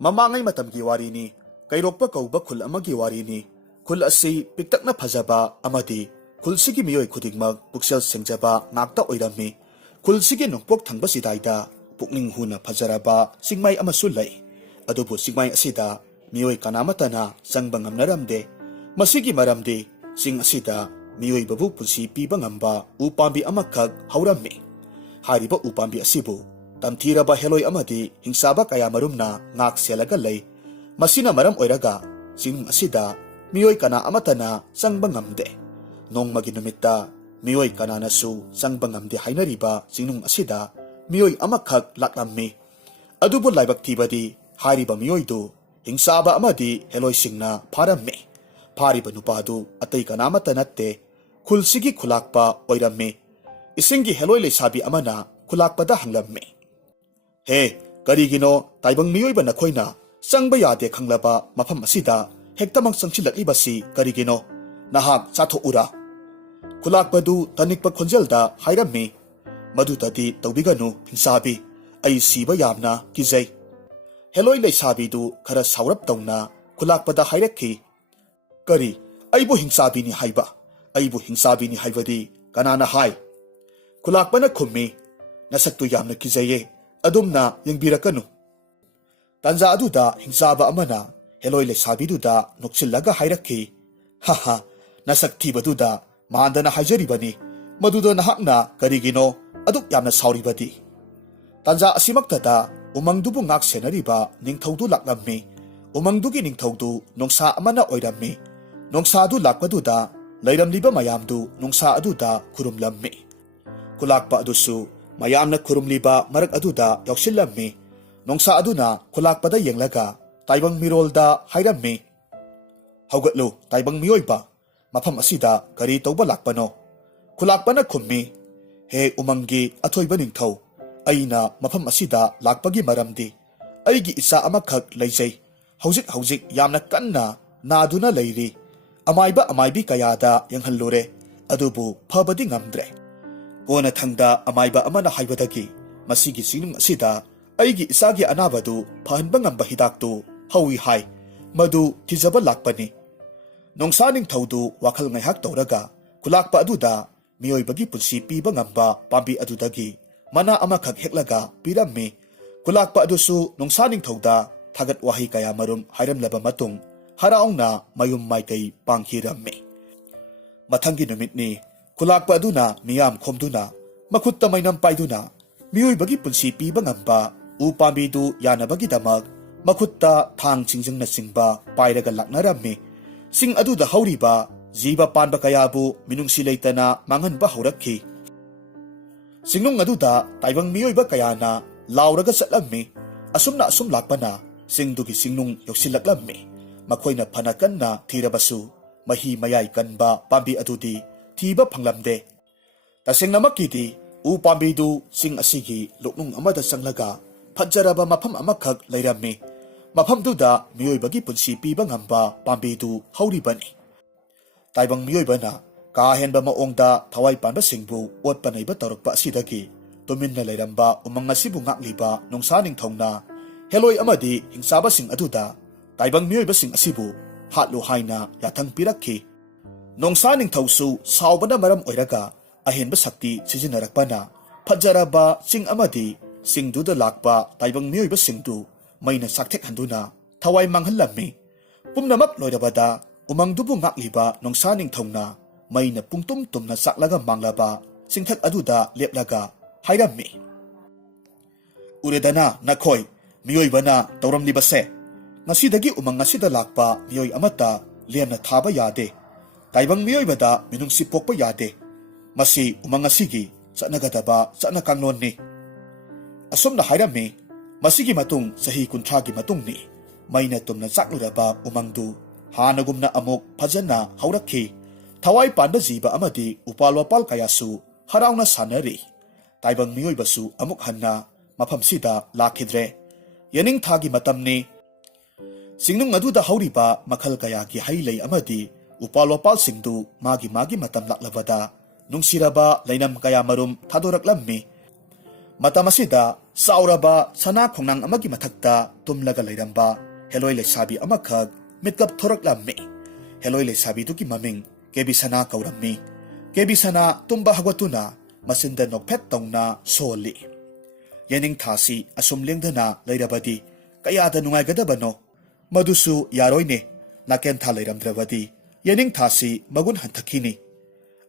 Mamangai matamgi warini, kairokpa kauba khul amagi warini, khul asi piktakna phajaba amadi, khul sigi miyoi khudingmak puksel sengjaba ngakta oirami, khul sigi nungpok thangba sidaida, pukning huna phajaraba singmai amasu lay, adubu singmai asida, miyoi kanamatana sangba ngamnaramde, masigi maramde, sing asida, miyoi babu punsi piba ngamba upambi amakag haurammi. Hariba upambi asibu, tamthiraba heloi amadi hingsaba kaya marumna ngak selaga lay, masina maram oiraga, sing asida, miyoi kana amatana sangbang ngamde. Nong maginumita, miyoi kana nasu sangbang ngamde hainariba sinung asida, miyoi amakag laklammi. Adubo laibak tibadi, hariba miyoi do, hingsaba amadi heloi singna parammi. Pariba nupadu atay kana amatanatte, khulsigi khulakpa oirammi. Isingi heloi lesabi amana khulakpada hanglammi. He, karigino taibang miyoy ba nakoyna sangba yade khanglaba mafam asida hektamang sangsilakibasi karigino nahak sathoura. Khulakpadu tanikpa khonjelda hairammi madutadi tawbiganu hingsabi ay siba yamna kizay. Heloi lesabidu khara saurap tawna khulakpada hairakki. Kari, aybu hingsabi ni haiba. Aybu hingsabi ni haibadi kanana hai. Khulakpana khummi nasaktu yamna kizaye adumna yangbirakanu. Tanja aduda hingsaba amana heloi lesabiduda nuksillaga hairakki. Haha, nasaktibaduda mandana haijaribani maduda nahakna karigino aduk yamna sauribadi. Tanja asimaktada umangdubu ngak senariba ningthaudu laklammi. Umangdugi ningthaudu nongsa amana oirammi. Nongsadu lakpaduda layramliba mayamdu nongsa aduda kurumlammi. Khulakpa adusu mayamna kurumliba marak aduda yauksillammi. Nongsa aduna khulakpada yenglaga taibang mirolda hairammi. Haugatlu taibang miyoyba mafam asida kari tawba lakpano. Khulakpana khummi. He umangi athoyba ningthau. Aina mafam asida lakpagi maramdi. Aigi isa amakak layjay. Haujik yamna kanna naduna layri. Amaibi kayada yang hallure, adubu pabadi ngamdre. Kona thangda amaiba amana haibadagi, masigi sinung asida, aigi isagi anabadu, pahanba ngamba hidaktu, hawi hai, madu tizaba lakpani. Nong saning taudu wakal ngayhak tauraga, kulakpa aduda, miyoy bagi punsi piba ngamba pambi adudagi, mana amakag heklaga pirammi, kulakpa adusu nong saning tauda, tagat wahi kaya marum hairam laba matung, haraong na mayum may kay panghirammi. Matanggi numitni, kulakpa aduna miyam komduna, makutta may nampayduna, miyoy bagi punsi piba ngamba, upamidu yana bagi damag, makutta thang singjang na singba, payraga laknarammi, sing aduda hauriba, ziba panba kayabu, minung silayta na mangan ba haurakki. Singnung aduda, taibang miyoy ba kaya na, lauraga satlammi, asum lakpa na, singdugi singnung yoksilaklammi. Makoy na panakan na tirabasu, mahi mayay kan ba pambi adudi, tiba panglamde. Tasing na makiti, upambidu sing asigi luknung amada sanglaga, padjaraba mapam amakag layrami, mapam duda miyoy bagi punsi piba ngamba pambidu hauribani. Taibang miyoy ba na, kahen ba maongda taway panba singbu, wat panay ba tarok pa asidagi, tumin na layramba umang ngasibu ngakliba nung saning thong na, heloy amadi hingsaba sing aduda, taibang miyoy basing asibu, hatlo hay na yatang pirakki. Nong saning tausu, sauba na maram oiraga, ahin ba sakti sijinarakpa na, padjaraba sing amadi, sing duda lakpa, taibang miyoy basing du, may nasaktek handuna, taway manghalami. Pumnamak loirabada, umangdubo ngakliba nong saning taong na, may napungtumtum na saklaga manglaba, singtak aduda leplaga, hayrami. Uredana, nakoy, miyoy ba na tauram libase? Ngasidagi umang ngasida lakpa miyoy amata liyan na taba yade. Taibang miyoy bada minung sipok pa yade. Masi umang ngasigi sa nagadaba sa nakangnon ni. Asom na hayrami, masigi matung sahi kuntragi matung ni. May natum na sakluraba umangdu. Hanagum na amok pajan na haurakki. Taway panda ziba amadi upalwapal kayasu haraw na sanari. Taibang miyoy basu amok hanna mapamsida lakidre. Yaning tagi matam ni singnung aduda hauriba makal kayagi haylay amadi upalwapal singdu magi matam laklabada nung siraba laynam kaya marum tadoraklammi. Matamasida sauraba sana khongnang amagi mathakta tumlaga leiramba heloi lesabi amakhak mitkap thoraklammi heloi lesabi tu ki maming kebi sana kaurammi kebi sana tumba hagwatuna masinda nokphet tongna soli yening thasi asum lengdana leirabadi kayada nungai gadabano madusu yaroine naken tha leiramdrabadi yening thasi magun hanthakini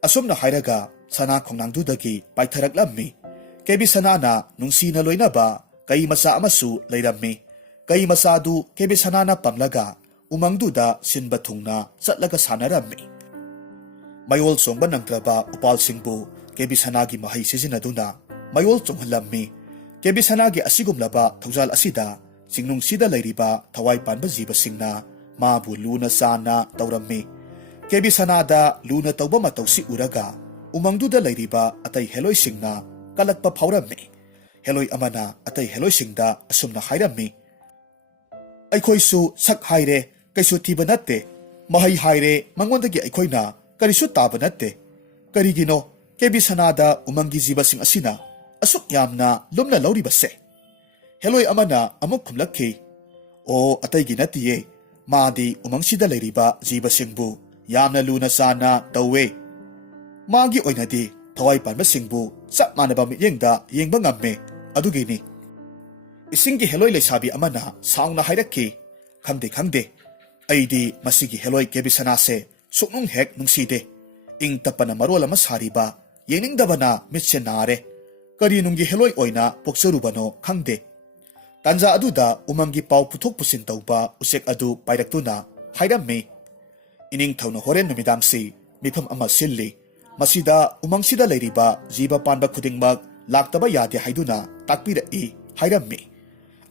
asumna hairaga sana khongnang dudagi paitharaklammi kebi sana na nungsi na loinaba kai masa amasu leirammi kai masa du kebi sana na pamlaga umangduda sinba thungna chatlaga sanarammi mayol chongba nangtraba upal singbu kebi sana gi mahai sizinaduna mayol chonghalammi kebi sana gi asigumlaba thojal asida singnung sida leiriba thawai panba jiba singna mabu luna sana taurammi kebi sana da luna tawba matawsi uraga umangduda leiriba atai heloi singna kalakpa phaurammi heloi amana atai heloi singda asumna hairammi aikhoisu sak haire kaisu thiba natte mahai haire mangondagi aikhoina karisu taba natte karigino kebi sanada umangi jiba sing asina asuk yamna lumna lauri base heloi amana amuk khumlakhi o atai gi natiye madi umang sida leiriba jiba singbu yamna luna sana tawe magi oinadi thawai panba singbu sak manaba miyengda yengba ngamme adugini isingi heloi lesabi amana saungna hairakhi khangde aidi masigi heloi kebi sana se suknung hek nungside ing tapana marol ama sariba yeningdabana mitse nare kari nungi heloi oina pokserubano khangde tanja aduda umangi pau puthok pusin tauba usek adu pairaktuna hairammi ining thawna horen numidangsi mifam ama silli masida umangsida leiriba jiba panba khudingmak laktaba yade haiduna takpira I hairammi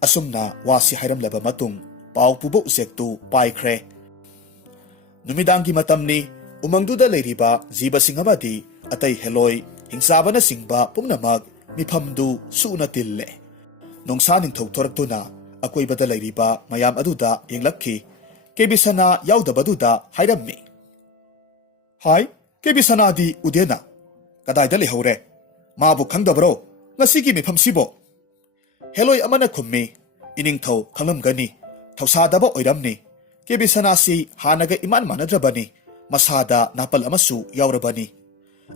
asumna wasi hairamlaba matung pau pubo usek tu paikhre numidangi matamni umangduda leiriba jiba singamadi atai heloi hingsabana singba pumnamak mifamdu suna tille nongsa ningthok thoraktuna akoibada leiriba mayam aduda yenglakhi kebisana yaudabaduna hairammi hai kebisana di udena kadaida lehore mabu khangdabro ngasigi mifam sibo heloi amana khummi iningthau khanglamgani thausadaba oiramni kebisana si hanaga iman manadrabani masada napal amasu yaurabani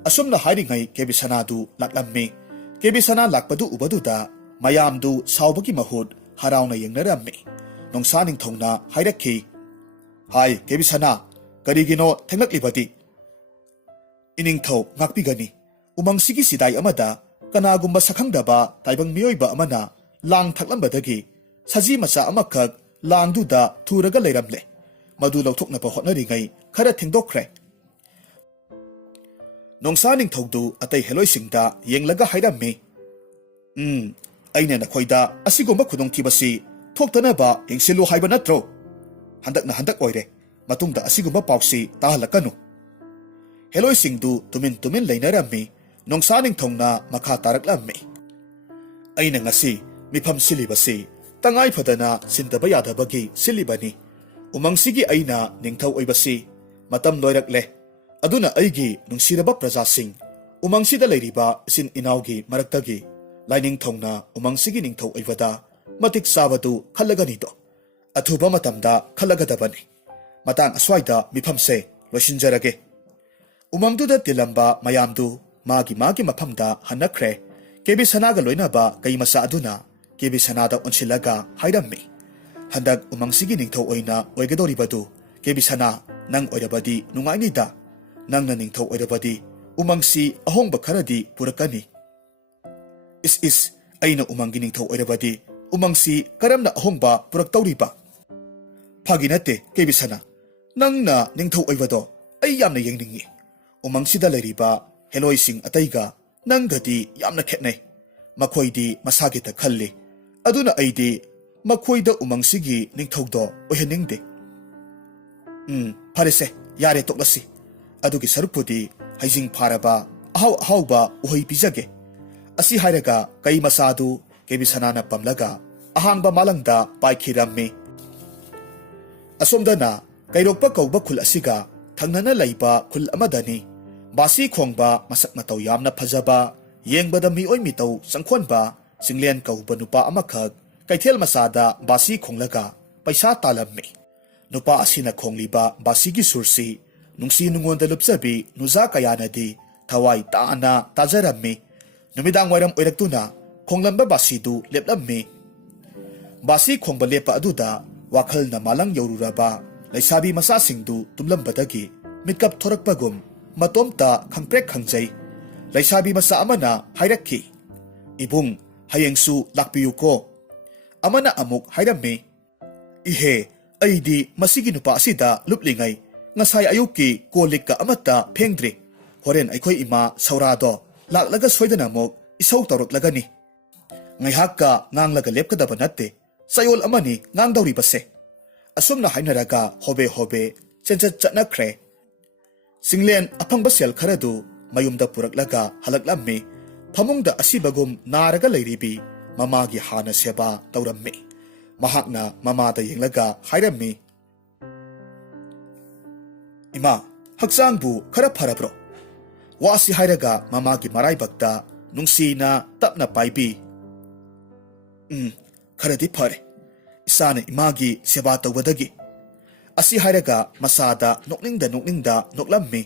asumna hairingai kebisana du laklammi kebisana lakpadu ubaduda mayamdu saubagi mahut harauna yengnarammi nongsa ningthongna hairakhi hai kebisana karigino thengaklibadi iningthau ngakpigani umangsigi sidai amada kanagumba sakhangdaba taibang miyoiba amana lang thaklambadagi saji macha amakhak langduda thuraga leiramle madu lauthoknaba hotnaringai khara thingdokkhre nongsa ningthaudu atai heloi singda yenglaga hairammi aina nakhoida asigomba khudong thibasi thoktanaba yengsilu haiba natro handak oire matungda asigomba pausi tahalakanu heloi singdu tumin leinarammi nongsa ningthongna makha taraklammi aina ngasi mifam silibasi tangai phadana sindaba yadabagi silibani umangsigi aina ningthau oibasi matam loirakle aduna aigi nungsiraba prajasing umangsida leiriba isin inaugi maraktagi laining thongna umangsigi ningthau oibada matik sabadu khallagani do athuba matamda khallagadabani matang aswaida mifamse loisinjarage umangduda tilamba mayamdu magi mafamda hanakhre kebi sanaga loinaba kaimasa aduna kebi sanada onsilaga hairammi handak umangsigi ningthau oina oigadoribadu kebi sana nang oirabadi nungainida nangna ningthau oirabadi umangsi ahongba kharadi purakani is aina umangi ningthau oirabadi umangsi karamna ahongba puraktauriba phaginate kebi sana nangna ningthau oibado ai yamna yengningi umangsida leiriba heloi sing ataiga nangdadi yamna khetnai makhoidi masagita khalli aduna aidi makhoida umangsigi ningthaudo oheningde farese yare toklasi adugi sarupudi haijing pharaba ahauba uhoi pijage asi hairaga kai masadu kebi sanana pamlaga ahangba malangda paikhirammi asomdana kairokpa kauba khul asiga thangnana laiba khul amadani basi khongba masak matau yamna phajaba yengbada mioi mitau sangkhonba Singlen kauba nupa amakak kaithel masada basi khonglaga paisa talammi nupa asina khongliba basi gi sursi nungsi nungonda lupsabi nuza kayanadi thawai taana tajarammi numidang wairam oiraktuna khonglamba basi du leplammi basi khongba lepa aduda wakhal na malang yoruraba laisabi masa singdu tumlambadagi mitkap thorakpagum matomta khangprek khangjai laisabi masa amana hairakki ibung hayengsu lakpiyu ko amana amuk hairammi ihe aidi masigi nupa asida luplingai ngasai ayuki kolikka amata phengdri horen aikhoi ima saurado laklaga soidana mok isau tawraklagani ngaihakka nganglaga lepkadaba natte sayol amani ngangdawri base asumna hainaraga hobe hobe chenchat chatnakhre Singlen aphangba sel kharadu mayumda puraklaga halaklammi phamungda asibagum naraga leiribi mamagi hana seba tawrammi mahakna mamada yenglaga hairammi Ima hakchangbu khara pharabro wasi hairaga mamagi maraibakta nungsina tapna paibi kharadi phare isana imagi seba tawbadagi asi hairaga masada nokningda noklammi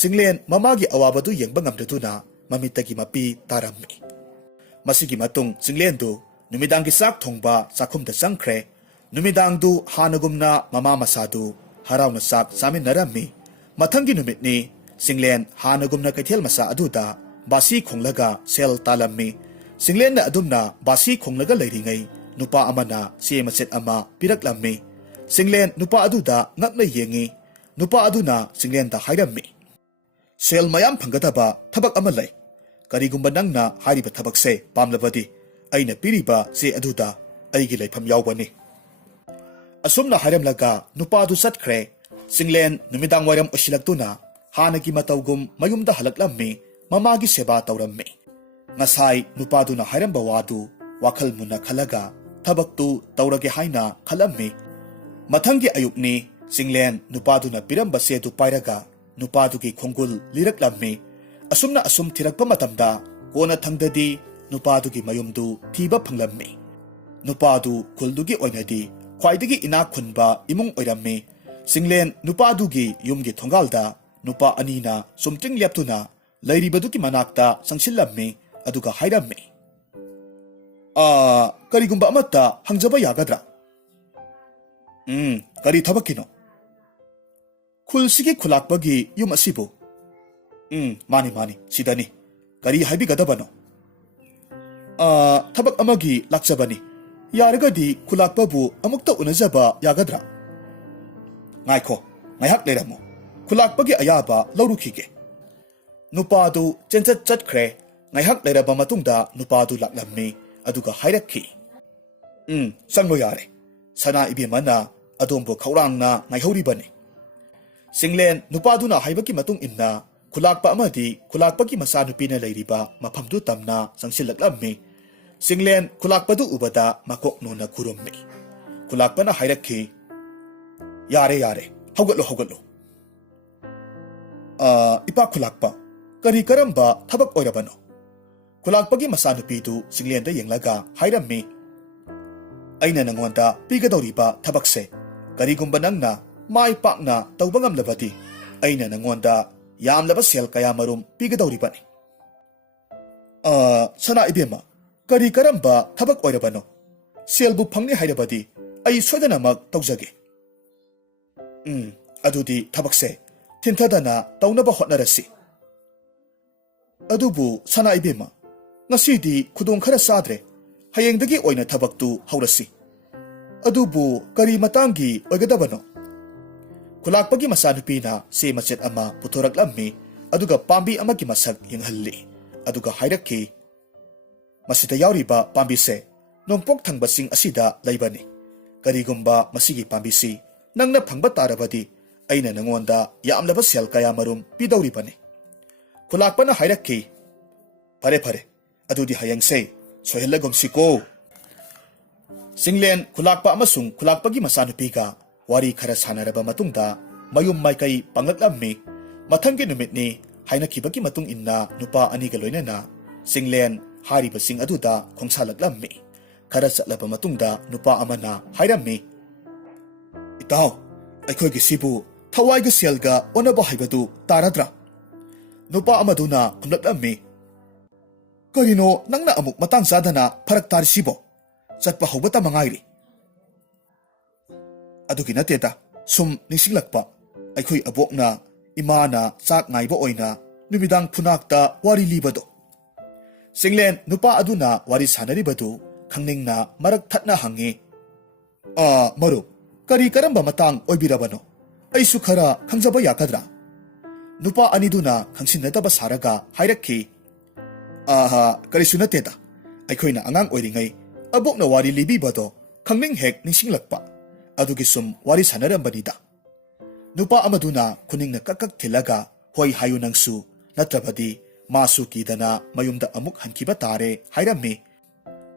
Singlen mamagi awabadu yengba ngamdaduna mamitagi mapi tarammi masigi matung Singlen du numidang gi sak thongba sakhumda sangkhre numidang du hanagumna mama masadu harawna sak samin narammi mathangi numitni Singlen hanagumna kaithel masa aduda basi khonglaga sel talammi Singlen na adumna basi khonglaga leiringai nupa amana semachet ama piraklammi Singlen nupa aduda ngakna yengi nupa aduna Singlen da hairammi sel mayam phangadaba thabak ama lai karigumba nangna hairiba thabak se pamlabadi aina piriba se aduda aigi laifam yawbani asumna hairamlaga nupa adu satkhre Singlen numidang wairam usilaktuna hanagi matawgum mayumda halaklammi mamagi seba tawrammi ngasai nupa duna hairamba wadu wakhal munna khalaga thabaktu tawrage haina khalammi mathangi ayukni Singlen nupa duna piramba se du pairaga nupa dugi khongul liraklammi asumna asum thirakpa matamda kona thangdadi nupa dugi mayumdu thiba phanglammi nupa du khuldugi oinadi khwaidagi ina khunba imung oirammi Singlen nupa dugi yumgi thongalda nupa anina sumting leptuna lairibaduki manakta sangsillammi aduga hairammi karigumba amata hangjaba yagadra kari thabakino khulsigi khulakpagi yum asibu mani sidani kari haibigadabano thabak amagi lakchabani yaragadi khulakpabu amukta unajaba yagadra ngaikho ngaihak leiramo khulakpagi ayaba laurukhige nupadu chenchat chatkhre ngaihak leiraba matungda nupadu laklammi aduga hairakhi sanglo yare sana ibemana adombo khaurangna ngaihoribani Singlen nupaduna haibaki matung inna khulakpa amadi khulakpagi masanupina leiriba maphamdu tamna sangsilaklammi Singlen khulakpadu ubada makok nona khurummi khulakpana hairakhi yare haugatlo ipa khulakpa kari karamba thabak oirabano khulakpagi masanupidu Singlen da yenglaga hairammi aina nangonda pigadoriba thabakse karigumba nangna mai pakna tawbangam labadi aina nangonda yamlaba sel kaya marum pigadoribani sana ibema kari karamba thabak oirabano selbu phangni hairabadi ai sodanamak tawjage adudi thabakse thinthadana tawnaba hotnarasi adubu sana ibema ngasidi khudong khara sadre hayengdagi oina thabaktu haurasi adubu kari matangi oigadabano khulakpagi masanupina se machet ama puthoraklammi aduga pambi amagi masak yenghalli aduga hairakki masida yawriba pambi se nongpok thangbasing asida laibani karigumba masigi pambi si nangna phangba tarabadi aina nangonda yamlaba sel kaya marum pidawribani khulakpana hairakki pare adudi hayangse sohellagum siko Singlen khulakpa amasung khulakpagi masanupiga wari khara sanaraba matungda mayum maikai panglaklammi mathangi numitni hainakibagi matung inna nupa aniga loinana Singlen हारिबसिंग अदुदा खोंसालक्लम्मी खरा चटलबा मतुंगदा नुपा अमना हाइरम्मी इताउ अखोइगी सिबु थवाइगा सेलगा ओनबा हाइबदु तारद्रा नुपा अमदुना खुमलक्लम्मी करिनो नंगना अमुक मतंग चादना फरक तारसिबो चटपा हौबता मंगाइरी अदुगी नतेदा सुम निसिंगलक्पा अखोइ अबोकना इमाना चाक नाइबा ओइना नुमिदांग फुनाकता वारी लिबदो सिंगलेन नुपा अदुना वारी सानरिबदु खंगनिंगना मरक थटना हंगे मरु करी करंबा मतंग ओइबिरबनो अइसु खरा खंजबा याकद्रा नुपा अनिदुना खंसिनदबा सारगा हाइरक्खी करिसु नतेदा अखोइना अंगांग ओइरिंगै अबोकना वारी लिबिबदो खंगनिंग हेक निसिंगलक्पा अदुगी सुम वारी सानरंबनिदा नुपा अमदुना खुनिंगना कक्कक थिलगा होय हायु नंगसु नत्रबदी मासु कीदना मयुमदा अमुक हनखिबा तारे हाइरम्मी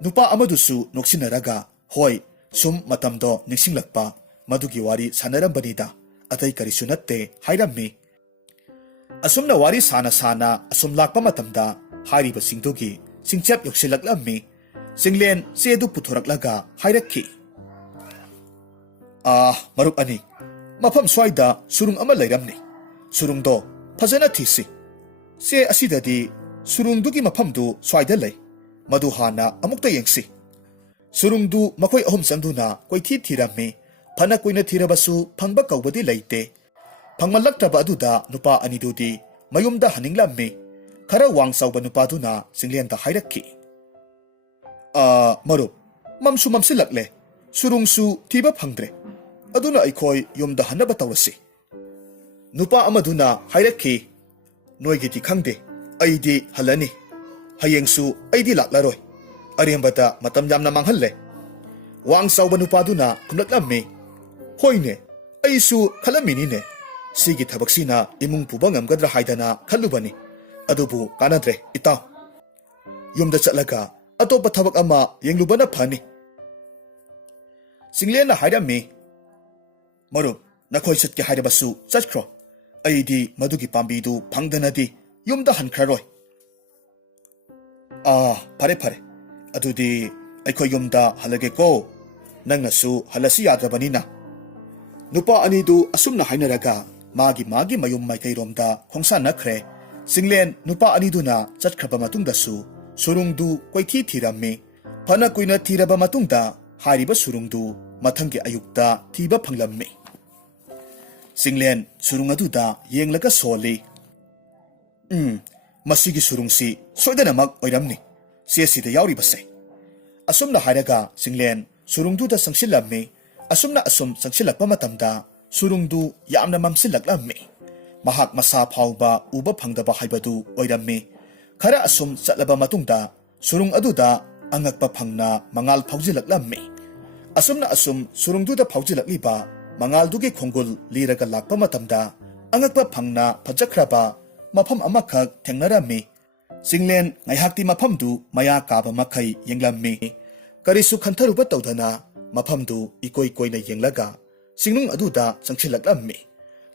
नुपा अमदुसु नोक्सिनरगा होय सुम मतमदो निसिंगलक्पा मदुगी वारी सानरंबनिदा अतै करिसु नत्ते हाइरम्मी असुमना वारी साना साना असुम लाकपा मतमदा हारिबा सिंगदुगी सिंगचेप योक्सिलक्लम्मी सिंगलेन सेदु पुथोरक्लगा हाइरक्खी मरुप अनि मफम स्वाइदा सुरुंग अमा लैरमनी सुरुंगदो फजना थीसी से असिददी सुरुंगदुगी मफमदु स्वाइदा लै मदु हाना अमुक्ता येंगसी सुरुंगदु मखोय अहुम चंगदुना कोइथी थीरम्मी फना कोइना थीरबसु फंगबा कौबदी लैते फंगमलक्तबा अदुदा नुपा अनिदुदी मयुमदा हनिंगलम्मी खरा वांग चौबा नुपादुना सिंगलेनदा हाइरक्खी मरुप ममसु ममसिलक्ले सुरुंगसु थीबा फंगद्रे अदुना अखोय युमदा हनबा तौरसी नुपा अमदुना हाइरक्खी नोइगिदी खंगदे अइदी हलनी हयेंगसु अइदी लाक्लारोय अरेंबदा मतम यामना मांगहल्ले वांग चौबा नुपादुना खुमलक्लम्मी होइने अइसु खलमिनीने सिगी थबक्सिना इमुंग पुबा ngamgadra haidana खल्लुबनी अदुबु कानद्रे इताउ युमदा चटलगा अतोपा थबक अमा येंगलुबना फनी सिंगलेना हाइरम्मी मरुप नखोय चटके हाइरबसु चटख्रो अइदी मदुगी पांबीदु फंगदनदी युमदा हनख्ररोय फरे फरे अदुदी अखोय युमदा हलगेको नंगसु हलसी याद्रबनीना नुपा अनिदु असुमना हाइनरगा मागी मागी मयुम माइकैरोमदा खोंसा नखरे सिंगलेन नुपा अनिदुना चटख्रबा मतुंगदसु सुरुंगदु कोइथी थीरम्मी फना कुइना थीरबा मतुंगदा हारिबा सुरुंगदु मथंगे अयुक्ता थीबा फंगलम्मी सिंगलेन सुरुंग अदुदा येंगलगा सोली मसिगी सुरुंगसी सोइदनमक ओइरमनी सेसिदा यावरिबसे असुमना हाइरगा सिंगलेन सुरुंगदुदा संगसिलम्मी असुमना असुम संगसिलक्पा मतमदा सुरुंगदु यामना ममसिलक्लम्मी महाक मसा फाउबा उबा फंगदबा हाइबदु ओइरम्मी खरा असुम चटलबा मतुंगदा सुरुंग अदुदा अंगक्पा फंगना मंगाल फाउजिलक्लम्मी असुमना assume सुरुंगदुदा फाउजिलक्लिबा मंगालदुगे खोंगुल लीरगा Lhakpa मतमदा अंगक्पा फंगना फजख्रबा मफम अमखक थेंगनरम्मी सिंगलेन ngaihakti mafamdu maya kaba makhai yenglammi karisu khantharuba tawdana mafamdu ikoi koina yenglaga singnung aduda changchilaklammi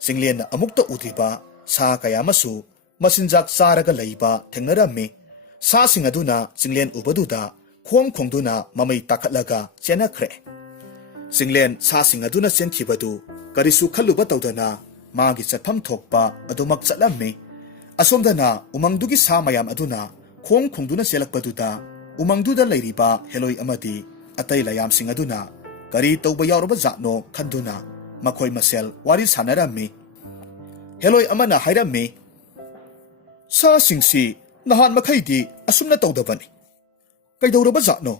singlen amukta udriba sa kaya masu masinjak saraga leiba thengnarammi sa sing aduna singlen ubaduda khongduna mamai takhatlaga chenakhre singlen sa sing aduna senkhibadu karisu khalluba tawdana magi chatpham thokpa adumak chatlammi असोमदना उमंगदुगी सा मयाम अदुना खोंगदुना सेलकपदुदा उमंगदुदा लैरिबा हेलोय अमदी अतै लयाम सिंग अदुना करी तौबा यावरबा जानो खंदुना मखोय मसेल वारी सानरामि हेलोय अमना हाइरामि सा सिंगसी नहान मखैदी असुमना तौदबनी कैदौरबा जानो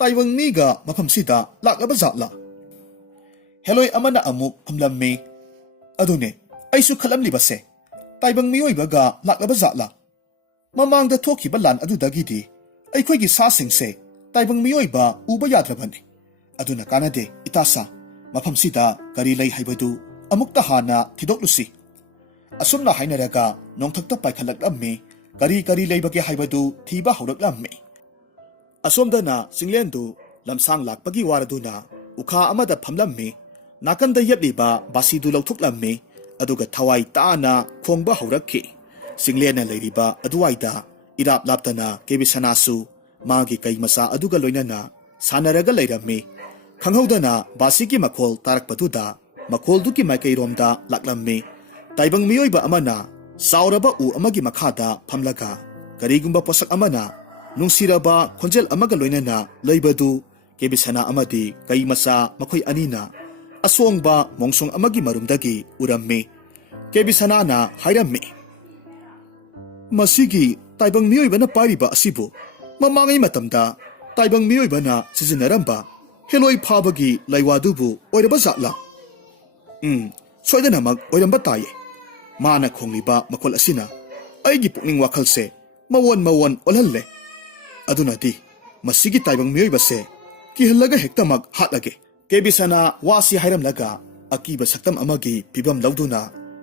ताइवंग मीगा मफमसिदा लाक्लबा जातला हेलोय अमना अमुक हमलम्मि अदुने ऐसु खलमलिबसे ताइबंग मियोइबगा लाक्लबा जातला ममांगदा थोखिबा लान अदुदगिदी अैखोइगी सासिंगसे ताइबंग मियोइबा उबा याद्रबनी अदुना कानादे इतासा मफमसिदा करी लै हाइबदु अमुक्ता हाना थिदोक्लुसी असुमना हाइनरगा नोंथक्ता पाइखलक्लम्मी करी लैबगे हाइबदु थीबा हौरक्लम्मी असोमदना सिंगलेंदु लमसांग लाक्पगी वारदुना उखा अमदा फमलम्मी नाकंदा यबलिबा बासीदु लौथुक्लम्मी अदुगा थवाई ताना खोंबा हौरक्खी सिंगलेना लैरिबा अदुवाइदा irap laptana kebisanasu magi kai masa aduga loinana sanaraga leirami khanghaudana basiki makhol tarak patuda makhol duki maikai romda laklammi taibang miyoiba amana sauraba u amagi makhada phamlaga karigumba posak amana nungsiraba khonjel amaga loinana leibadu kebisana amadi kai masa makhoi anina asongba mongsong amagi marumdagi urammi kebisana na hairammi masigi taibang miyoibana pariba asibu mamangai matamda taibang miyoibana sizinaramba heloi phabagi laiwadubu oiraba zatla soidanamak oiramba taye mana khongliba makol asina aigi pukning wakhalse mawon olhalle adunadi masigi taibang miyoibase kihallaga hektamak hatlage kebisana wasi hairamlaga akiba saktam amagi pibam lauduna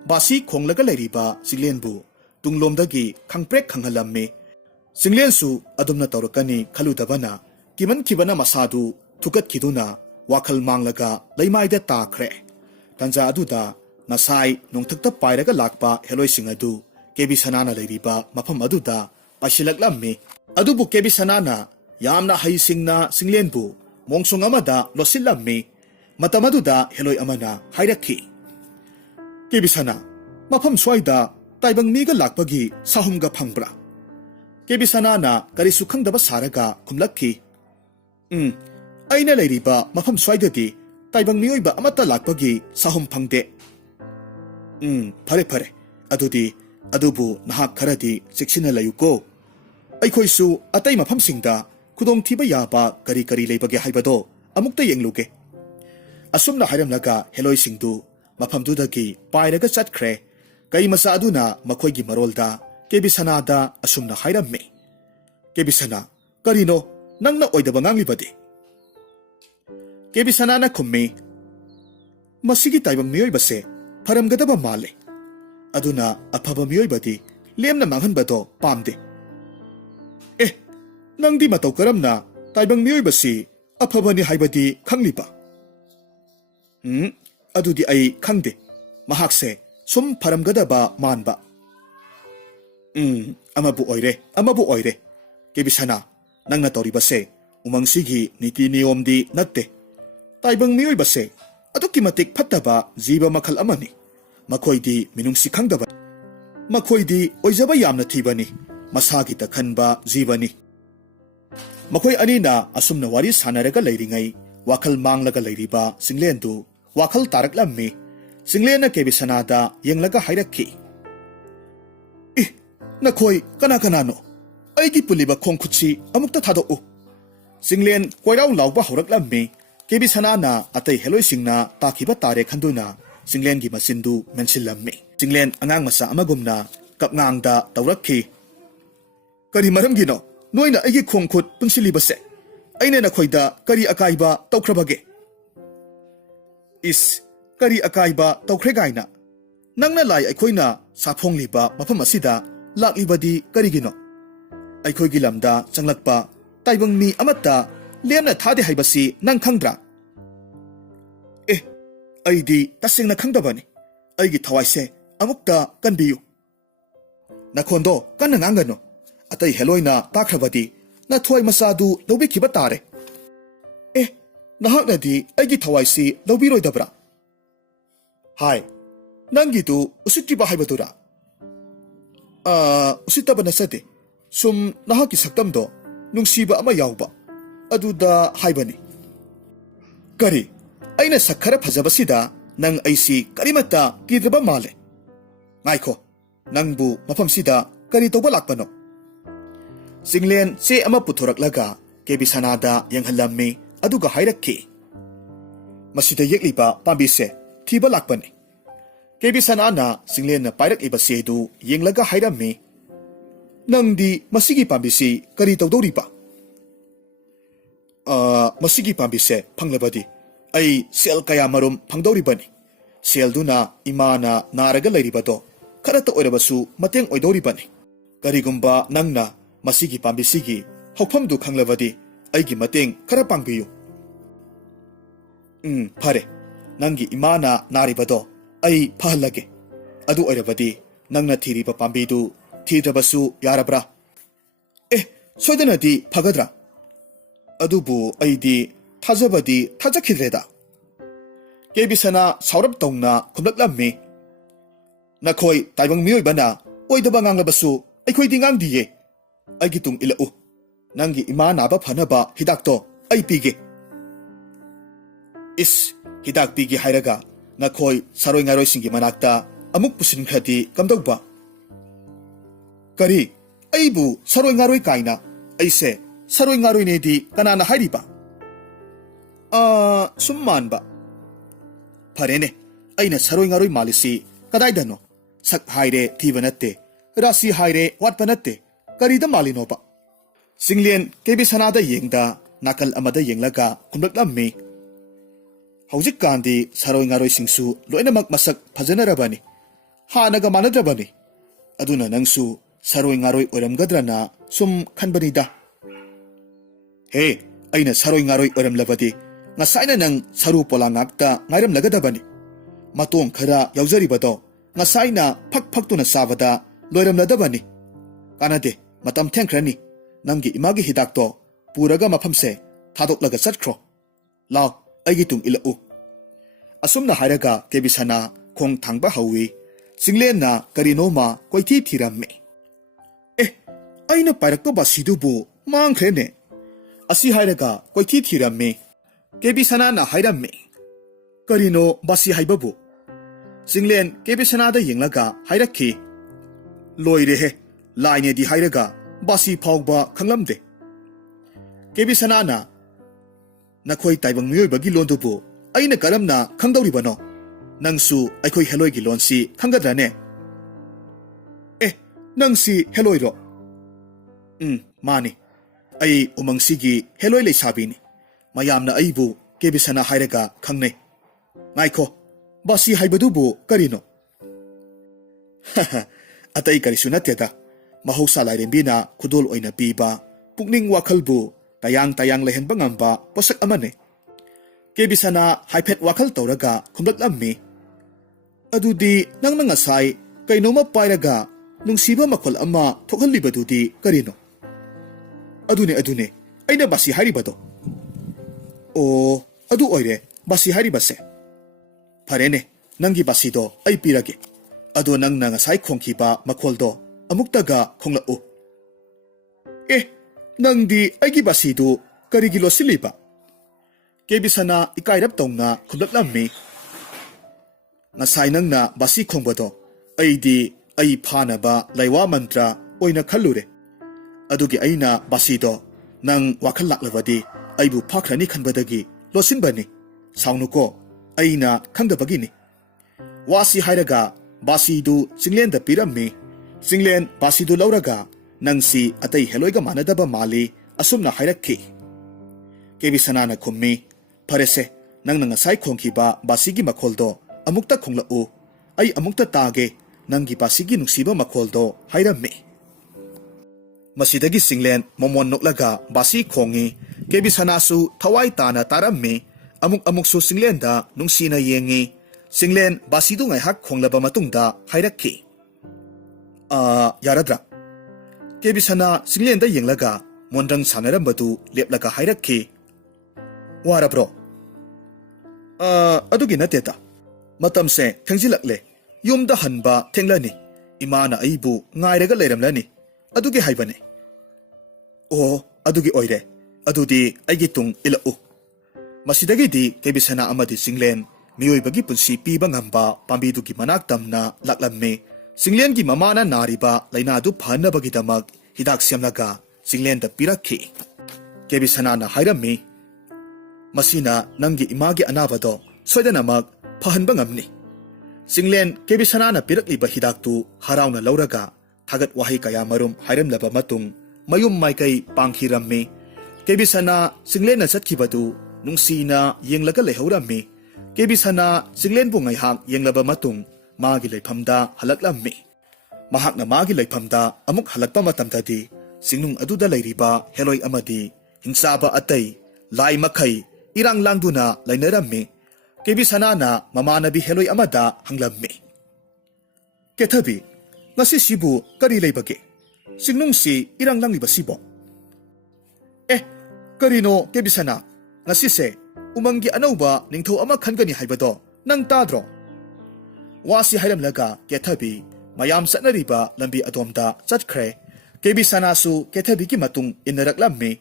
basi khonglaga leiriba siglenbu tunglomdagi khangprek khanghalammi singlensu adumna tawrakani khaludabana kiman kibana masadu thukat khiduna wakhal manglaga leimaida takhre tanja aduda nasai nongthakta pairaga lakpa heloi singadu kebi sanana leiriba mafam aduda pasilaklammi adubu kebi sanana yamna hai singna singlenbu mongsong amada losillammi matamaduda heloi amana hairakhi kebi sana mafam swaida taibang miga lakpagi sahumga phangbra kebisana na karisu khangdaba saraga khumlakhi aina leiriba mafam swaidadi taibang miyoiba amata lakpagi sahum phangde phare adudi adubu nahak kharadi seksina layuko aikhoisu atai mafam singda khudong thiba yaba kari leibage haibado amukta yengluge asumna hairamlaga heloi singdu mafam dudagi pairaga chatkhre kai masa aduna makhoigi marolda kebisanada asumna hairammi kebisana karino nangna oidaba nganglibadi kebisanana khummi masigi taibang miyoibase pharamgadaba male aduna aphaba miyoibadi lemna manghanbado pamde nangdi matau karamna taibang miyoibasi aphabani haibadi khangliba adudi ai khangde mahakse sum pharamgadaba manba amabu oire kebisana nangna toribase umangsigi niti niyomdi natte taibang miyoibase aduki matik phattaba jiba makhal amani makhoidi minungsi khangdaba makhoidi oijaba yamna thibani masagi ta khanba jibani makhoi anina asumna wari sanaraga leiringai wakhal manglaga leiriba singlendu wakhal taraklammi singlena kebisanada yenglaga hairakhi nakhoi kana no aigi puliba khongkhuchi amukta thadou singlen koirau lawba horaklammi kebisanana atai heloi singna takhiba tare khanduna singlen gi masindu mensilammi singlen angang masa amagumna kapngangda tawrakhi kari maram gino noina aigi khongkhut pungsilibase aine nakhoida kari akaiba tawkhrabage is kari akaiba tawkhregaina nangna lai aikhoina saphongliba mafam asida laklibadi karigino aikhoigi lamda changlakpa taibang mi amata lemna thade haibasi nang khangdra aidi tasingna khangdabani aigi thawaise amukta kanbiyu nakhondo kanna ngangano atai heloina takhrabadi na thoi masadu lobi khiba tare nahaknadi aigi thawaisi lobiroidabra hai nangidu usittiba haibadura usitaba nasade sum nahaki saktamdo nungsiba ama yawba aduda haibani kari aina sakhara phajabasida nang aisi karimata kidraba male ngaikho nangbu mafamsida kari toba lakpano singlen se ama puthoraklaga kebisanada yenghalammi aduga hairakhi masida yekliba pambise thiba lakpani kebisanana singlen na pairak ibase du yenglaga hairammi nangdi masigi pambisi kari tawdoriba masigi pambise phanglabadi ai sel kaya marum phangdoribani selduna imana naraga leiribado kharata oirabasu mateng oidoribani karigumba nangna masigi pambisigi hokphamdu khanglabadi aigi mateng khara pangbiyu phare nangi imana naribado ai phalage adu oirabadi nangna thiriba pambidu thidrabasu yarabra soidana di phagadra adubu aidi thajabadi thajakhidreda kebisana saurap tongna khumlaklammi nakhoi taibang mioi bana oidaba nganglabasu aikhoi dingang diye aigi tung ilau nangi ima naba phanaba hidakto ai pige is hidak pige hairaga nakhoi saroi ngaroi singi manakta amuk pusin khati kamdauba kari aibu saroi ngaroi kaina aise saroi ngaroi ne di kanana hairiba summan ba farene aina saroi ngaroi malisi kadaidano sak haire thibanatte rasi haire watpanatte karida malino ba singlien kebi sanada yengda nakal amada yenglaga kumlaklammi hojik kandi saroi ngaroi singsu loinamak masak phajanarabani hanaga manadrabani aduna nangsu saroi ngaroi oramgadrana sum khanbanida he aina saroi ngaroi oramlabadi ngasaina nang saru polangakta ngairam lagadabani matong khara yaujaribado ngasaina phak phaktuna sabada loiramladabani kanade matam thengkhrani namgi imagi hidakto puraga maphamse thadoklaga chatkro law aigi tung ilau asumna hairaga kebisana khong thangba hawi singlenna karinoma koithi thiramme aina pairakto basidubu mangkhrene asi hairaga koithi thiramme kebisana na hairamme karino basi haibabu singlen kebisana da yenglaga hairakhi loire he laine di hairaga basi phawba khanglamde kebisana na nakhoi taibang mioi bagi londubu aina karamna khangdauribano nangsu aikhoi heloi gi lonsi khangadrane nangsi heloi ro mani ai umangsi gi heloi le sabini mayamna aibu kebisana hairaga khangnei ngaikho basi haibadubu karino atai karisu nateda mahausa lairembina khudol oina piba pukning wakhalbu tayang lehenba ngamba posak amane kebisana haiphet wakhal tawraga khumlaklammi adudi nangna ngasai kainoma pairaga nungsiba makhol ama thokhalibadudi karino adune aina basi haribado adu oire basi haribase farene nangi basido ai pirage ado nangna ngasai khongkiba makholdo amuktaga khonglau nangdi aigi basidu karigi losiliba kebisana ikairap tongna khulaklammi ngasai nangna basi khongbado aidi ai phanaba laiwa mantra oina khallure adugi aina basido nang wakhal laklabadi aibu phakhrani khanbadagi losinbani saunuko aina khangdabagini wasi hairaga basidu singlenda pirammi singlen basidu lauraga nangsi atai heloiga manadaba mali asumna hairakhi kebisana na khummi pharese nangna ngasai khongkiba basigi makholdo amukta khonglau ai amukta tage nangi basigi nungsiba makholdo hairammi masidagi singlen momon noklaga basi khongi kebisana su thawai tana tarammi amuk su singlenda nungsina yengi singlen basidu ngai hak khonglaba matungda hairakhi yaradra kebisana singlenda yenglaga mondrang sanarambadu leplaga hairakhi warabro adugi nateta matamse thengjilakle yumda hanba thenglani imana aibu ngairaga leiramlani adugi haibane adugi oire adudi aigi tung ilau masidagi di kebisana amadi singlen miyoibagi punsi piba ngamba pambidugi manak tamna laklamme singlen gi mamana nariba lainadu phanabagi damak hidak siamlaga singlen da pirakhi kebisana na hairammi masina nangi imagi anabado soidanamak phahanba ngamni singlen kebisana na pirakliba hidaktu harauna lauraga thagat wahi kaya marum hairamlaba matung mayum maikai panghirammi kebisana singlen na chatkibadu nungsina yenglaga lehaurammi kebisana singlen bu ngai hak yenglaba matung magi leiphamda halaklammi mahakna magi leiphamda amuk halakpa matamdadi singnung aduda leiriba heloi amadi hingsaba atai lai makhai irang langduna lainarammi kebisana na mamanabi heloi amada hanglammi kethabi ngasi sibu kari leibage singnung si irang langliba sibo Karino kebisana ngasise umangi anauba ningtho ama khangani haibado nang tadro wasi hairamlaga kethabi mayam satnariba lambi adomda chatkhre kebisana su kethabi ki matung inaraklammi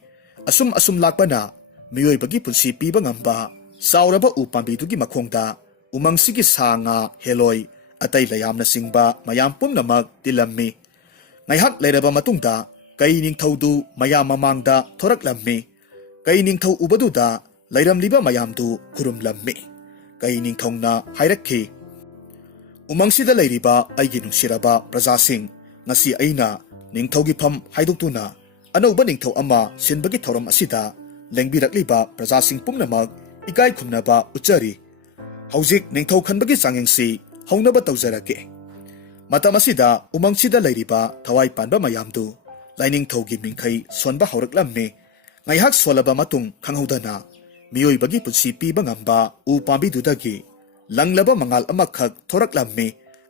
asum lakpana miyoi bagi punsi piba ngamba sauraba upambi dugi makhongda umangsigi sanga heloi atai layamna singba mayam pumnamak tilammi ngaihak leiraba matungda kai ningthaudu mayam mamangda thoraklammi kai ningthau ubaduda leiramliba mayamdu khurumlammi kai ningthongna hairakhi umangsida leiriba aigi nungsiraba prajasing ngasi aina ningthaugi pham haidoktuna anauba ningthau ama sinbagi thoram asida lengbirakliba prajasing pumnamak ikai khumnaba uchari hauzik ningthau khanbagi changengsi haunaba tawjarake matam asida umangsida leiriba thawai panba mayamdu laining thogi mingkhai sonba hauraklamme ngaihak solaba matung khanghaudana miyoi bagi punsi piba ngamba u pambi dudagi langlaba mangal amakhak thoraklamme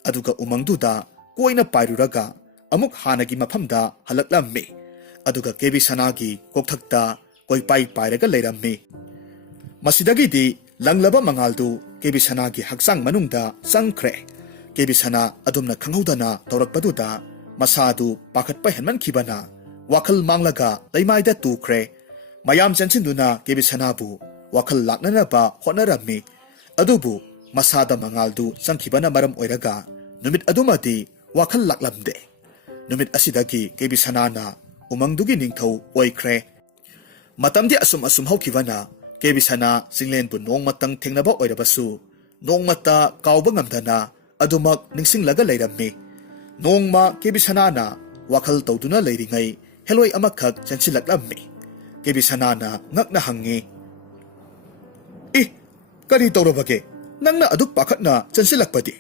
aduga umangduda koina pairuraga amuk hanagi maphamda halaklamme aduga kebi sanagi kokthakta koi pairaga leiramme masidagi di langlaba mangaldu kebi sanagi haksang manungda sangkhre kebi sana adumna khanghaudana tawrakpaduda masadu pakhatpa henman khibana wakhal manglaga leimaida tukhre mayam chansinduna kebi sanabu wakhal laknanaba honarami adubu masada mangaldu sangkhibana maram oiraga numit adumati wakhal laklamde numit asidagi kebi sanana umangdugi ningthau oikhre matamdi asum haukibana kebi sana singlen bu nongmatang thengnaba oirabasu nongmata kawba ngamdana adumak ningsinglaga leirammi nongma kebi sanana wakhal tawduna leiringai heloi amakhak chansilaklammi kebi sanana ngakna hangi kari tawrabage nangna aduk pakhatna chansilakpadi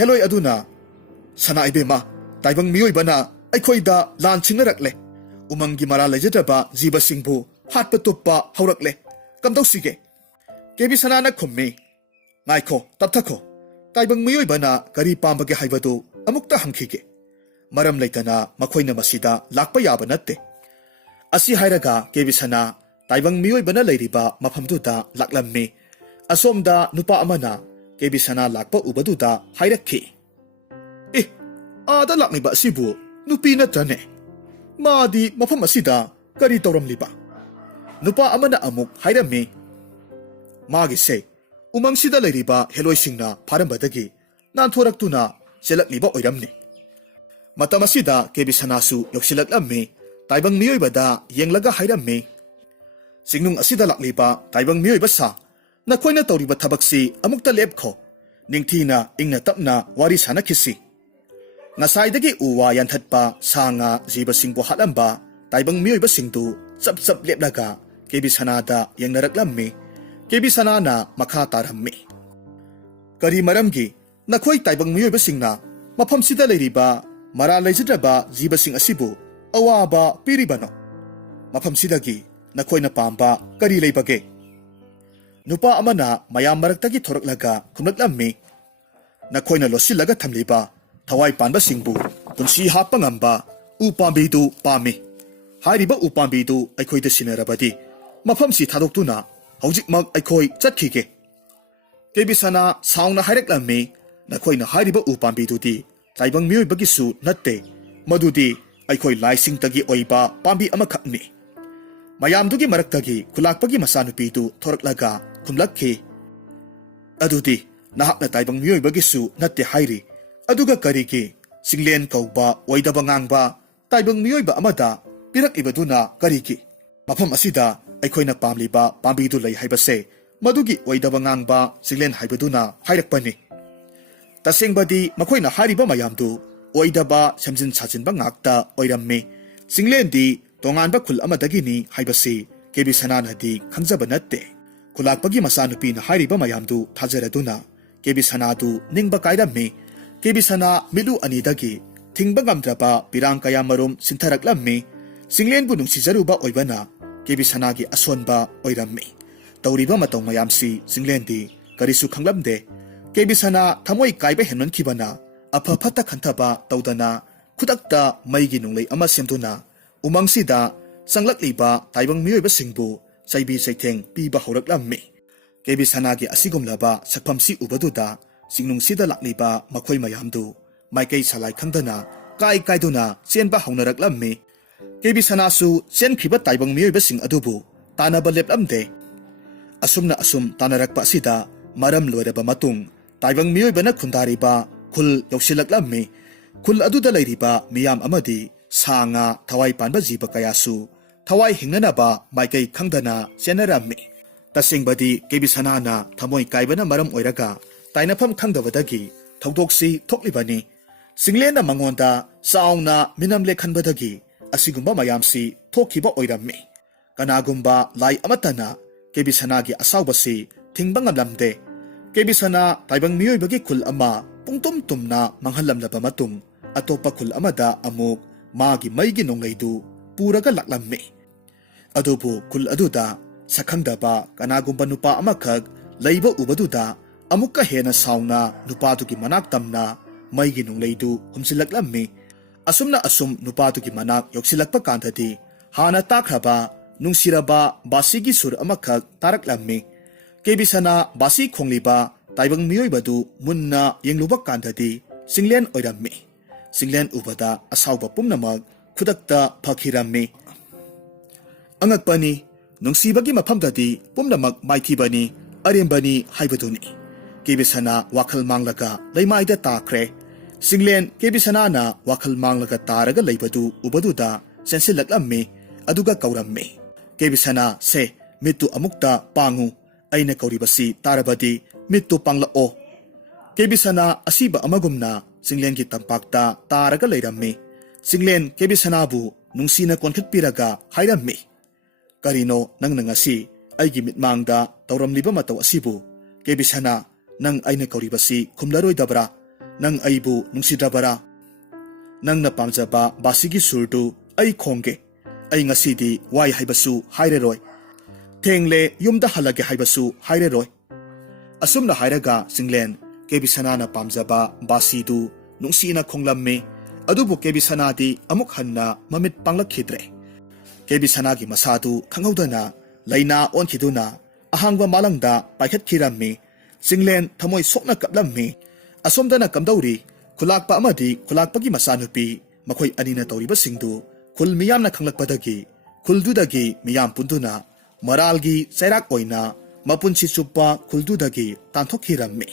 heloi aduna sana ibema taibang miyoi bana aikhoida lan chingnarakle umangi mara lejadaba jiba singbu hatpa tuppa haurakle kamdau kebi sanana khummi ngaikho tapthakho taibang miyoi bana kari pambage haibadu amukta hangkhige maram leitana makhoina masida lakpa yaba natte asi hairaga kebi sana taibang miyoi bana leiriba maphamduda laklammi asomda nupa amana kebi sana lakpa ubaduda hairakhi ada lakniba sibu nupi natrane madi mafam asida kari tawramliba nupa amana amuk hairami magi se umangsida leiriba heloi singna pharambadagi nanthораktuna selakliba oiramni matam asida kebi sanasu yoksilaklammi taibang miyoibada yenglaga hairammi singnung asida lakliba taibang miyoiba sa nakhoina tawriba thabaksi amukta lepkho ningthina ingna tapna wari sanakhisi ngasaidagi uwa yanthatpa sanga jiba singbo halamba taibang miyoiba singdu chap leplaga kebi sanada yengnaraklammi kebi sanana makha tarhammi kari maramgi nakhoi taibang miyoiba singna mafam sida leiriba mara leijadraba jiba sing asibu awaba piribano mafam sidagi nakhoina pamba kari leibage nupa amana mayam maraktagi thoraklaga khumlaklammi nakhoina losilaga thamliba thawai panba singbu punsi happa ngamba upambidu pami hairiba upambidu aikhoida sinarabadi mafam si thadoktuna hojikmak aikhoi chathige kebi sana sauna hairaklammi nakhoina hairiba upambidudi taibang miyoibagi su natte madudi aikhoi laisingtagi oiba pambi amakhakni mayamdugi maraktagi khulakpagi masanupidu thoraklaga khumlakhi adudi nahakna taibang miyoibagi su natte hairi aduga karigi singlen kauba oidaba ngangba taibang miyoiba amada piraklibaduna karigi mafam asida aikhoina pamliba pambidu lei haibase madugi oidaba ngangba singlen haibaduna hairakpani tasengbadi makhoina hariba mayamdu oidaba samjin sajinba ngakta oirammi singlendi tonganba khul amadagini haibase kebi sananadi khangjaba natte khulakpagi masanupi na hariba mayamdu thajaraduna kebi sanadu ningba kairammi kebi sana milu anidagi thingba ngamdraba pirang kaya marum sintharaklammi singlenbu nungsijaruba oibana kebi sanagi asonba oirammi tawriba matong mayamsi singlendi karisu khanglamde kebi sana thamoi kaiba henman khibana apha phata khantaba tawdana khudakta maigi nunglei ama semduna umangsida ꯆꯪꯂꯛꯂꯤꯕ ꯇꯥꯏꯕꯪ ꯃꯤꯑꯣꯏꯕꯁꯤꯡꯕꯨ ꯆꯩꯕꯤ ꯆꯩꯊꯦꯡ ꯄꯤꯕ ꯍꯧꯔꯛꯂꯝꯃꯤ꯫ ꯀꯦꯕꯤ ꯁꯅꯥꯒꯤ ꯑꯁꯤꯒꯨꯝꯂꯕ ꯁꯛꯐꯝꯁꯤ ꯎꯕꯗꯨꯗ ꯆꯤꯡꯅꯨꯡꯁꯤꯗ ꯂꯥꯛꯂꯤꯕ ꯃꯈꯣꯏ ꯃꯌꯥꯝꯗꯨ ꯃꯥꯏꯀꯩ ꯁꯂꯥꯏ ꯈꯪꯗꯅ ꯀꯥꯏꯗꯨꯅ ꯆꯦꯟꯕ ꯍꯧꯅꯔꯛꯂꯝꯃꯤ꯫ ꯀꯦꯕꯤ ꯁꯅꯥꯁꯨ ꯆꯦꯟꯈ꯭ꯔꯤꯕ ꯇꯥꯏꯕꯪ ꯃꯤꯑꯣꯏꯕꯁꯤꯡ ꯑꯗꯨꯕꯨ ꯇꯥꯟꯅꯕ ꯂꯦꯞꯂꯝꯗꯦ꯫ ꯑꯁꯨꯝ ꯇꯥꯟꯅꯔꯛꯄ ꯑꯁꯤꯗ ꯃꯔꯝ ꯂꯣꯏꯔꯕ ꯃꯇꯨꯡ ꯇꯥꯏꯕꯪ ꯃꯤꯑꯣꯏꯕꯅ ꯈꯨꯟꯗꯥꯔꯤꯕ ꯈꯨꯜ ꯌꯧꯁꯤꯜꯂꯛꯂꯝꯃꯤ꯫ ꯈꯨꯜ ꯑꯗꯨꯗ ꯂꯩꯔꯤꯕ ꯃꯤꯌꯥꯝ ꯑꯃꯗꯤ ꯁꯥ ꯉꯥ ꯊꯋꯥꯏ ꯄꯥꯟꯕ ꯖꯤꯕ ꯀꯌꯥꯁꯨ ꯊꯋꯥꯏ ꯍꯤꯡꯅꯅꯕ ꯃꯥꯏꯀꯩ ꯈꯪꯗꯅ ꯆꯦꯟꯅꯔꯝꯃꯤ꯫ ꯇꯁꯦꯡꯕꯗꯤ ꯀꯦꯕꯤ ꯁꯅꯥꯅ ꯊꯃꯣꯏ ꯀꯥꯏꯕꯅ ꯃꯔꯝ ꯑꯣꯏꯔꯒ ꯇꯥꯏꯅꯐꯝ ꯈꯪꯗꯕꯗꯒꯤ ꯊꯧꯗꯣꯛꯁꯤ ꯊꯣꯛꯂꯤꯕꯅꯤ꯫ ꯆꯤꯡꯂꯦꯟꯅ ꯃꯉꯣꯟꯗ ꯆꯥꯎꯅ ꯃꯤꯅꯝ ꯂꯦꯛꯍꯟꯕꯗꯒꯤ ꯑꯁꯤꯒꯨꯝꯕ ꯃꯌꯥꯝꯁꯤ ꯊꯣꯛꯈꯤꯕ ꯑꯣꯏꯔꯝꯃꯤ꯫ ꯀꯅꯥꯒꯨꯝꯕ ꯂꯥꯏ ꯑꯃꯠꯇꯅ ꯀꯦꯕꯤ ꯁꯅꯥꯒꯤ ꯑꯁꯥꯎꯕꯁꯤ ꯊꯤꯡꯕ ꯉꯝꯂꯝꯗꯦ꯫ ꯀꯦꯕꯤ ꯁꯅꯥ ꯇꯥꯏꯕꯪ ꯃꯤꯑꯣꯏꯕꯒꯤ ꯈꯨꯜ ꯑꯃ ꯄꯨꯡꯇꯨꯝ ꯇꯨꯝꯅ ꯃꯥꯡꯍꯜꯂꯝꯂꯕ ꯃꯇꯨꯡ ꯑꯇꯣꯞꯄ ꯈꯨꯜ ꯑꯃꯗ ꯑꯃꯨꯛ ꯃꯥꯒꯤ ꯃꯩꯒꯤ ꯅꯣꯡꯂꯩꯗꯨ ꯄꯨꯔꯒ ꯂꯥꯛꯂꯝꯃꯤ꯫ ꯑꯗꯨꯕꯨ ꯈꯨꯜ ꯑꯗꯨꯗ ꯁꯛꯈꯪꯗꯕ ꯀꯅꯥꯒꯨꯝꯕ ꯅꯨꯄꯥ ꯑꯃꯈꯛ ꯂꯩꯕ ꯎꯕꯗꯨꯗ ꯑꯃꯨꯛꯀ ꯍꯦꯟꯅ ꯁꯥꯎꯅ ꯅꯨꯄꯥꯗꯨꯒꯤ ꯃꯅꯥꯛ ꯇꯝꯅ ꯃꯩꯒꯤ ꯅꯣꯡꯂꯩꯗꯨ ꯍꯨꯝꯖꯤꯜꯂꯛꯂꯝꯃꯤ꯫ ꯑꯁꯨꯝ ꯅꯨꯄꯥꯗꯨꯒꯤ ꯃꯅꯥꯛ ꯌꯧꯁꯤꯜꯂꯛꯄ ꯀꯥꯟꯗꯗꯤ ꯍꯥꯟꯅ ꯇꯥꯈ꯭ꯔꯕ ꯅꯨꯡꯁꯤꯔꯕ ꯕꯥꯁꯤꯒꯤ ꯁꯨꯔ ꯑꯃꯈꯛ ꯇꯥꯔꯛꯂꯝꯃꯤ꯫ ꯀꯦꯕꯤ ꯁꯅꯥ ꯕꯥꯁꯤ ꯈꯣꯡꯂꯤꯕ ꯇꯥꯏꯕꯪ ꯃꯤꯑꯣꯏꯕꯗꯨ ꯃꯨꯟꯅ ꯌꯦꯡꯂꯨꯕ ꯀꯥꯟꯗꯗꯤ ꯆꯤꯡꯂꯦꯟ ꯑꯣꯏꯔꯝꯃꯤ꯫ ꯆꯤꯡꯂꯦꯟ ꯎꯕꯗ ꯑꯁꯥꯎꯕ ꯄꯨꯝꯅꯃꯛ ꯈꯨꯗꯛꯇ ꯐꯈꯤꯔꯝꯃꯤ꯫ ꯑꯉꯛꯄꯅꯤ, ꯅꯨꯡꯁꯤꯕꯒꯤ ꯃꯐꯝꯗꯗꯤ ꯄꯨꯝꯅꯃꯛ ꯃꯥꯏꯊꯤꯕꯅꯤ, ꯑꯔꯦꯝꯕꯅꯤ ꯍꯥꯏꯕꯗꯨꯅꯤ꯫ ꯀꯦꯕꯤ ꯁꯅꯥ ꯋꯥꯈꯜ ꯃꯥꯡꯂꯒ ꯂꯩꯃꯥꯏꯗ ꯇꯥꯈ꯭ꯔꯦ꯫ ꯆꯤꯡꯂꯦꯟ ꯀꯦꯕꯤ ꯁꯅꯥꯅ ꯋꯥꯈꯜ ꯃꯥꯡꯂꯒ ꯇꯥꯔꯒ ꯂꯩꯕꯗꯨ ꯎꯕꯗꯨꯗ ꯆꯦꯟꯁꯤꯜꯂꯛꯂꯝꯃꯤ ꯑꯗꯨꯒ ꯀꯧꯔꯝꯃꯤ꯫ ꯀꯦꯕꯤ ꯁꯅꯥ, ꯁꯦ ꯃꯤꯠꯇꯨ ꯑꯃꯨꯛꯇ ꯄꯥꯡꯉꯨ, ꯑꯩꯅ ꯀꯧꯔꯤꯕꯁꯤ ꯇꯥꯔꯕꯗꯤ ꯃꯤꯠꯇꯨ ꯄꯥꯡꯂꯛꯑꯣ꯫ ꯀꯦꯕꯤ ꯁꯅꯥ ꯑꯁꯤꯕ ꯑꯃꯒꯨꯝꯅ ꯆꯤꯡꯂꯦꯟꯒꯤ ꯇꯝꯄꯥꯛꯇ ꯇꯥꯔꯒ ꯂꯩꯔꯝꯃꯤ꯫ ꯆꯤꯡꯂꯦꯟ ꯀꯦꯕꯤ ꯁꯅꯥꯕꯨ ꯅꯨꯡꯁꯤꯅ ꯀꯣꯟꯈꯠꯄꯤꯔꯒ ꯍꯥꯏꯔꯝꯃꯤ, ꯀꯔꯤꯅꯣ ꯅꯪꯅ ꯉꯁꯤ ꯑꯩꯒꯤ ꯃꯤꯠꯃꯥꯡꯗ ꯇꯧꯔꯝꯂꯤꯕ ꯃꯇꯧ ꯑꯁꯤꯕꯨ? ꯀꯦꯕꯤ ꯁꯅꯥ, ꯅꯪ ꯑꯩꯅ ꯀꯧꯔꯤꯕꯁꯤ ꯈꯨꯝꯂꯔꯣꯏꯗꯕ꯭ꯔꯥ? ꯅꯪ ꯑꯩꯕꯨ ꯅꯨꯡꯁꯤꯗ꯭ꯔꯕꯔꯥ? ꯅꯪꯅ ꯄꯥꯝꯖꯕ ꯕꯥꯁꯤꯒꯤ ꯁꯨꯔꯗꯨ ꯑꯩ ꯈꯣꯡꯒꯦ꯫ ꯑꯩ ꯉꯁꯤꯗꯤ ꯋꯥꯏ ꯍꯥꯏꯕꯁꯨ ꯍꯥꯏꯔꯔꯣꯏ, ꯊꯦꯡꯂꯦ ꯌꯨꯝꯗ ꯍꯜꯂꯒꯦ ꯍꯥꯏꯕꯁꯨ ꯍꯥꯏꯔꯔꯣꯏ꯫ ꯑꯁꯨꯝꯅ ꯍꯥꯏꯔꯒ ꯆꯤꯡꯂꯦꯟ ꯀꯦꯕꯤ ꯁꯅꯥꯅ ꯄꯥꯝꯖꯕ ꯕꯥꯁꯤꯗꯨ ꯅꯨꯡꯁꯤꯅ ꯈꯣꯡꯂꯝꯃꯤ꯫ ꯑꯗꯨꯕꯨ ꯀꯦꯕꯤ ꯁꯅꯥꯗꯤ ꯑꯃꯨꯛ ꯍꯟꯅ ꯃꯃꯤꯠ ꯄꯥꯡꯂꯛꯈꯤꯗ꯭ꯔꯦ꯫ ꯀꯦꯕꯤ ꯁꯅꯥꯒꯤ ꯃꯁꯥꯗꯨ ꯈꯪꯍꯧꯗꯅ ꯂꯩꯅꯥ ꯑꯣꯟꯈꯤꯗꯨꯅ ꯑꯍꯥꯡꯕ ꯃꯥꯂꯪꯗ ꯄꯥꯏꯈꯠꯈꯤꯔꯝꯃꯤ꯫ ꯆꯤꯡꯂꯦꯟ ꯊꯃꯣꯏ ꯁꯣꯛꯅ ꯀꯞꯂꯝꯃꯤ꯫ ꯑꯁꯣꯝꯗꯅ ꯀꯝꯗꯧꯔꯤ? ꯈꯨꯂꯥꯛꯄ ꯑꯃꯗꯤ ꯈꯨꯂꯥꯛꯄꯒꯤ ꯃꯆꯥꯅꯨꯄꯤ, ꯃꯈꯣꯏ ꯑꯅꯤꯅ ꯇꯧꯔꯤꯕꯁꯤꯡꯗꯨ ꯈꯨꯜ ꯃꯤꯌꯥꯝꯅ ꯈꯪꯂꯛꯄꯗꯒꯤ ꯈꯨꯜꯗꯨꯗꯒꯤ ꯃꯤꯌꯥꯝ ꯄꯨꯟꯗꯨꯅ ꯃꯔꯥꯜꯒꯤ ꯆꯩꯔꯥꯛ ꯑꯣꯏꯅ ꯃꯄꯨꯟꯁꯤ ꯆꯨꯞꯄ ꯈꯨꯜꯗꯨꯗꯒꯤ ꯇꯥꯟꯊꯣꯛꯈꯤꯔꯝꯃꯤ꯫